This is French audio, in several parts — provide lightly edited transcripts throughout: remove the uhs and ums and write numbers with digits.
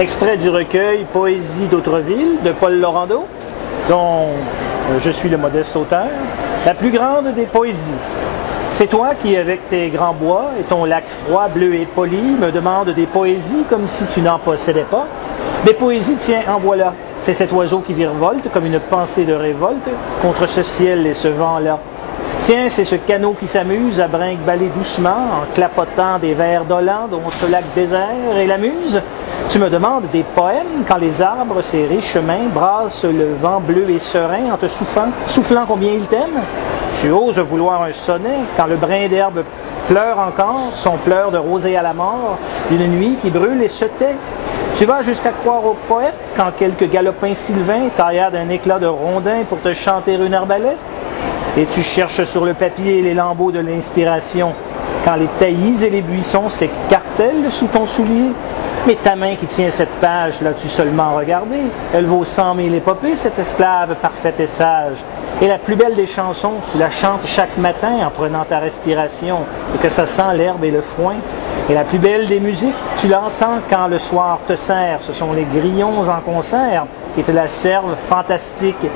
Extrait du recueil Poésie d'Autreville de Paul Laurendeau, dont je suis le modeste auteur, la plus grande des poésies. C'est toi qui, avec tes grands bois et ton lac froid, bleu et poli, me demandes des poésies comme si tu n'en possédais pas. Des poésies, tiens, en voilà. C'est cet oiseau qui virevolte comme une pensée de révolte contre ce ciel et ce vent-là. Tiens, c'est ce canot qui s'amuse à brinque-baller doucement en clapotant des vers dolents dont ce lac désert et l'amuse. Tu me demandes des poèmes quand les arbres, ces riches mains, brassent le vent bleu et serein en te soufflant combien ils t'aiment. Tu oses vouloir un sonnet quand le brin d'herbe pleure encore son pleur de rosée à la mort d'une nuit qui brûle et se tait. Tu vas jusqu'à croire au poète quand quelques galopins sylvains tailladent un éclat de rondin pour te chanter une arbalète. Et tu cherches sur le papier les lambeaux de l'inspiration quand les taillis et les buissons s'écartèlent sous ton soulier. Mais ta main qui tient cette page, l'as-tu seulement regardée? Elle vaut 100 000 épopées, cette esclave parfaite et sage. Et la plus belle des chansons, tu la chantes chaque matin en prenant ta respiration, et que ça sent l'herbe et le foin. Et la plus belle des musiques, tu l'entends quand le soir te sert. Ce sont les grillons en concert qui te la servent fantastique.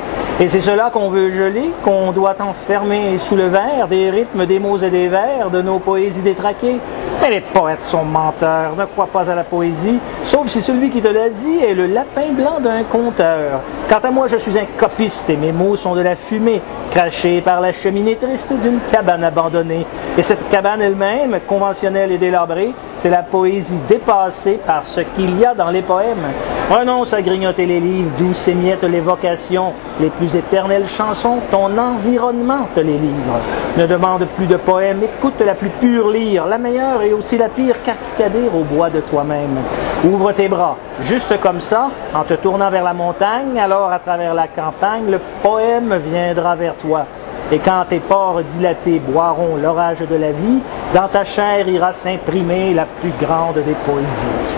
Et c'est cela qu'on veut geler, qu'on doit enfermer sous le verre, des rythmes, des mots et des vers, de nos poésies détraquées. Mais les poètes sont menteurs, ne crois pas à la poésie, sauf si celui qui te l'a dit est le lapin blanc d'un conteur. Quant à moi, je suis un copiste et mes mots sont de la fumée, crachée par la cheminée triste d'une cabane abandonnée. Et cette cabane elle-même, conventionnelle et délabrée, c'est la poésie dépassée par ce qu'il y a dans les poèmes. Renonce à grignoter les livres d'où s'émiettent les vocations, les plus éternelles chansons, ton environnement te les livre. Ne demande plus de poèmes, écoute la plus pure lyre, la meilleure et aussi la pire cascader au bois de toi-même. Ouvre tes bras, juste comme ça, en te tournant vers la montagne, alors à travers la campagne, le poème viendra vers toi. Et quand tes pores dilatés boiront l'orage de la vie, dans ta chair ira s'imprimer la plus grande des poésies.